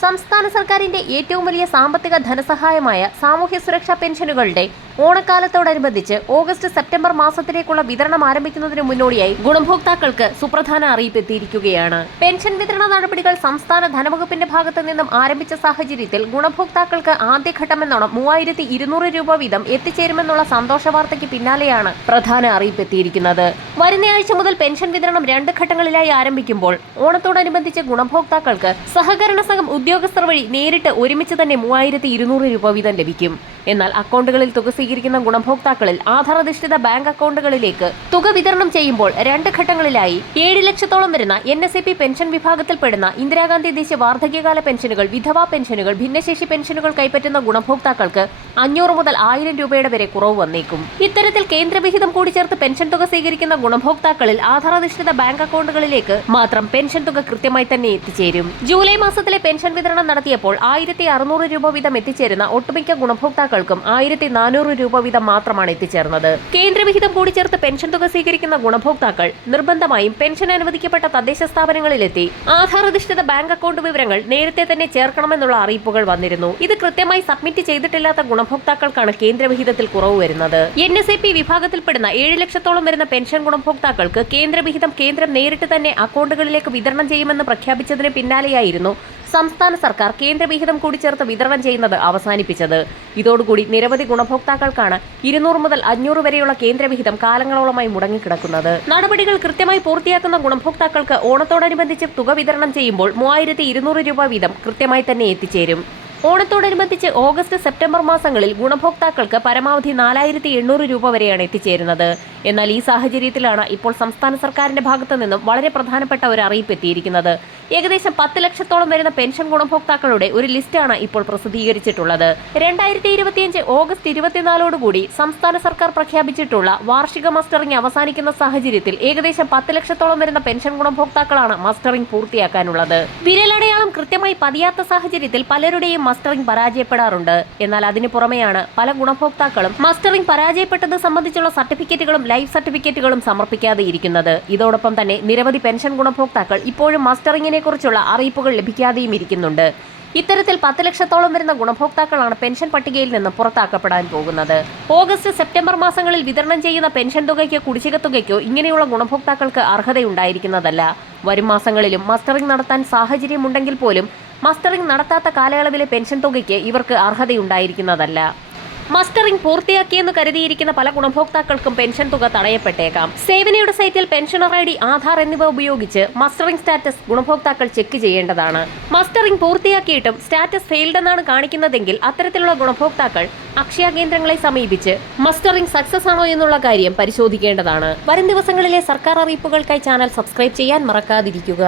സംസ്ഥാന സർക്കാരിന്റെ ഏറ്റവും വലിയ സാമ്പത്തിക ധനസഹായമായ സാമൂഹ്യ സുരക്ഷാ പെൻഷനുകളുടെ ഓണക്കാലത്തോടനുബന്ധിച്ച് ഓഗസ്റ്റ് സെപ്റ്റംബർ മാസത്തിലേക്കുള്ള വിതരണം ആരംഭിക്കുന്നതിന് മുന്നോടിയായി ഗുണഭോക്താക്കൾക്ക് സുപ്രധാന അറിയിപ്പ് എത്തിയിരിക്കുകയാണ് പെൻഷൻ വിതരണ നടപടികൾ സംസ്ഥാന ധനവകുപ്പിന്റെ ഭാഗത്തു നിന്നും ആരംഭിച്ച സാഹചര്യത്തിൽ ഗുണഭോക്താക്കൾക്ക് ആദ്യഘട്ടമെന്നോണം മൂവായിരത്തി ഇരുന്നൂറ് രൂപ വീതം എത്തിച്ചേരുമെന്നുള്ള സന്തോഷ വാർത്തയ്ക്ക് പിന്നാലെയാണ് പ്രധാന അറിയിപ്പ് എത്തിയിരിക്കുന്നത് വരുന്നയാഴ്ച മുതൽ പെൻഷൻ വിതരണം രണ്ട് ഘട്ടങ്ങളിലായി ആരംഭിക്കുമ്പോൾ ഓണത്തോടനുബന്ധിച്ച് ഗുണഭോക്താക്കൾക്ക് സഹകരണ സംഘം ഉദ്യോഗസ്ഥർ വഴി നേരിട്ട് ഒരുമിച്ച് തന്നെ മൂവായിരത്തി രൂപ വീതം ലഭിക്കും. എന്നാൽ അക്കൗണ്ടുകളിൽ തുക സ്വീകരിക്കുന്ന ഗുണഭോക്താക്കളിൽ ആധാർ അധിഷ്ഠിത ബാങ്ക് അക്കൗണ്ടുകളിലേക്ക് തുക വിതരണം ചെയ്യുമ്പോൾ രണ്ട് ഘട്ടങ്ങളിലായി ഏഴ് ലക്ഷത്തോളം വരുന്ന N S A P pension വിഭാഗത്തിൽപ്പെടുന്ന ഇന്ദിരാഗാന്ധി ദേശീയ വാർദ്ധക്യകാല പെൻഷനുകൾ വിധവാ പെൻഷനുകൾ ഭിന്നശേഷി പെൻഷനുകൾ കൈപ്പറ്റുന്ന ഗുണഭോക്താക്കൾക്ക് അഞ്ഞൂറ് മുതൽ ആയിരം രൂപയുടെ വരെ കുറവ് വന്നേക്കും. ഇത്തരത്തിൽ കേന്ദ്രവിഹിതം കൂടി ചേർത്ത് പെൻഷൻ തുക സ്വീകരിക്കുന്ന ഗുണഭോക്താക്കളിൽ ആധാർ അധിഷ്ഠിത ബാങ്ക് അക്കൗണ്ടുകളിലേക്ക് മാത്രം പെൻഷൻ തുക കൃത്യമായി തന്നെ എത്തിച്ചേരും. ജൂലൈ മാസത്തിലെ പെൻഷൻ വിതരണം നടത്തിയപ്പോൾ ആയിരത്തി രൂപ വീതം എത്തിച്ചേരുന്ന ഒട്ടുമിക്ക ഗുണഭോക്താക്കൾക്കും ആയിരത്തി നാനൂറ് രൂപ വീതം മാത്രമാണ് എത്തിച്ചേർന്നത്. കേന്ദ്രവിഹിതം കൂടി ചേർത്ത് പെൻഷൻ തുക സ്വീകരിക്കുന്ന ഗുണഭോക്താക്കൾ നിർബന്ധമായും പെൻഷൻ അനുവദിക്കപ്പെട്ട തദ്ദേശ സ്ഥാപനങ്ങളിലെത്തി. ആധാർ അധിഷ്ഠിത ബാങ്ക് അക്കൗണ്ട് വിവരങ്ങൾ നേരത്തെ തന്നെ ചേർക്കണമെന്നുള്ള അറിയിപ്പുകൾ വന്നിരുന്നു. ഇത് കൃത്യമായി സബ്മിറ്റ് ചെയ്തിട്ടില്ലാത്ത ഗുണഭോക്താക്കൾക്കാണ് കേന്ദ്രവിഹിതത്തിൽ കുറവ് വരുന്നത്. എൻ എസ് ഐ പി വിഭാഗത്തിൽപ്പെടുന്ന ഏഴ് ലക്ഷത്തോളം വരുന്ന പെൻഷൻ ഗുണഭോക്താക്കൾക്ക് കേന്ദ്രവിഹിതം കേന്ദ്രം നേരിട്ട് തന്നെ അക്കൗണ്ടുകളിലേക്ക് വിതരണം ചെയ്യുമെന്ന് പ്രഖ്യാപിച്ചതിന് പിന്നാലെയായിരുന്നു സംസ്ഥാന സർക്കാർ കേന്ദ്രവിഹിതം കൂടി ചേർത്ത് വിതരണം ചെയ്യുന്നത് അവസാനിപ്പിച്ചത്. ഇതോടുകൂടി നിരവധി ഗുണഭോക്താക്കൾക്കാണ് ഇരുന്നൂറ് മുതൽ അഞ്ഞൂറ് വരെയുള്ള കേന്ദ്രവിഹിതം കാലങ്ങളോളമായി മുടങ്ങിക്കിടക്കുന്നത്. നടപടികൾ കൃത്യമായി പൂർത്തിയാക്കുന്ന ഗുണഭോക്താക്കൾക്ക് ഓണത്തോടനുബന്ധിച്ച് തുക വിതരണം ചെയ്യുമ്പോൾ മൂവായിരത്തി ഇരുന്നൂറ് രൂപ വീതം കൃത്യമായി തന്നെ എത്തിച്ചേരും. ഓണത്തോടനുബന്ധിച്ച് ഓഗസ്റ്റ് സെപ്റ്റംബർ മാസങ്ങളിൽ ഗുണഭോക്താക്കൾക്ക് പരമാവധി നാലായിരത്തി എണ്ണൂറ് രൂപ വരെയാണ് എത്തിച്ചേരുന്നത്. എന്നാൽ ഈ സാഹചര്യത്തിലാണ് ഇപ്പോൾ സംസ്ഥാന സർക്കാരിന്റെ ഭാഗത്തു നിന്നും വളരെ പ്രധാനപ്പെട്ട ഒരു അറിയിപ്പ് എത്തിയിരിക്കുന്നത്. ഏകദേശം പത്ത് ലക്ഷത്തോളം വരുന്ന പെൻഷൻ ഗുണഭോക്താക്കളുടെ ഒരു ലിസ്റ്റാണ് ഇപ്പോൾ പ്രസിദ്ധീകരിച്ചിട്ടുള്ളത്. രണ്ടായിരത്തി ഇരുപത്തിയഞ്ച് ഓഗസ്റ്റ് ഇരുപത്തിനാലോടുകൂടി സംസ്ഥാന സർക്കാർ പ്രഖ്യാപിച്ചിട്ടുള്ള വാർഷിക മസ്റ്ററിംഗ് അവസാനിക്കുന്ന സാഹചര്യത്തിൽ ഏകദേശം പത്ത് ലക്ഷത്തോളം വരുന്ന പെൻഷൻ ഗുണഭോക്താക്കളാണ് മസ്റ്ററിംഗ് പൂർത്തിയാക്കാനുള്ളത്. വിരലടയാളം കൃത്യമായി പതിയാത്ത സാഹചര്യത്തിൽ പലരുടെയും മസ്റ്ററിംഗ് പരാജയപ്പെടാറുണ്ട്. എന്നാൽ അതിനു പുറമെയാണ് പല ഗുണഭോക്താക്കളും മസ്റ്ററിംഗ് പരാജയപ്പെട്ടത് സംബന്ധിച്ചുള്ള സർട്ടിഫിക്കറ്റുകളും ലൈഫ് സർട്ടിഫിക്കറ്റുകളും സമർപ്പിക്കാതെ ഇരിക്കുന്നത്. ഇതോടൊപ്പം തന്നെ നിരവധി പെൻഷൻ ഗുണഭോക്താക്കൾ ഇപ്പോഴും മസ്റ്ററിങ്ങിനെ കുറിച്ചുള്ള അറിയിപ്പുകൾ ലഭിക്കാതെയും ഇരിക്കുന്നുണ്ട്. ഇത്തരത്തിൽ പത്ത് ലക്ഷത്തോളം വരുന്ന ഗുണഭോക്താക്കളാണ് പെൻഷൻ പട്ടികയിൽ നിന്ന് പുറത്താക്കപ്പെടാൻ പോകുന്നത്. ഓഗസ്റ്റ് സെപ്റ്റംബർ മാസങ്ങളിൽ വിതരണം ചെയ്യുന്ന പെൻഷൻ തുകയ്ക്കോ കുടിശ്ശിക തുകയ്ക്കോ ഇങ്ങനെയുള്ള ഗുണഭോക്താക്കൾക്ക് അർഹതയുണ്ടായിരിക്കുന്നതല്ല. വരും മാസങ്ങളിലും മസ്റ്ററിംഗ് നടത്താൻ സാഹചര്യമുണ്ടെങ്കിൽ പോലും മസ്റ്ററിംഗ് നടത്താത്ത കാലയളവിലെ പെൻഷൻ തുകയ്ക്ക് ഇവർക്ക് അർഹതയുണ്ടായിരിക്കുന്നതല്ല. മസ്റ്ററിംഗ് പൂർത്തിയാക്കിയെന്ന് കരുതിയിരിക്കുന്ന പല ഗുണഭോക്താക്കൾക്കും പെൻഷൻ തുക തടയപ്പെട്ടേക്കാം. സേവനയുടെ സൈറ്റിൽ പെൻഷനർ ഐ ഡി ആധാർ എന്നിവ ഉപയോഗിച്ച് മസ്റ്ററിംഗ് സ്റ്റാറ്റസ് ഗുണഭോക്താക്കൾ ചെക്ക് ചെയ്യേണ്ടതാണ്. മസ്റ്ററിംഗ് പൂർത്തിയാക്കിയിട്ടും സ്റ്റാറ്റസ് ഫെയിൽഡ് എന്നാണ് കാണിക്കുന്നതെങ്കിൽ അത്തരത്തിലുള്ള ഗുണഭോക്താക്കൾ അക്ഷയ കേന്ദ്രങ്ങളെ സമീപിച്ച് മസ്റ്ററിംഗ് സക്സസ് ആണോ എന്നുള്ള കാര്യം പരിശോധിക്കേണ്ടതാണ്. വരും ദിവസങ്ങളിലെ സർക്കാർ അറിയിപ്പുകൾക്കായി ചാനൽ സബ്സ്ക്രൈബ് ചെയ്യാൻ മറക്കാതിരിക്കുക.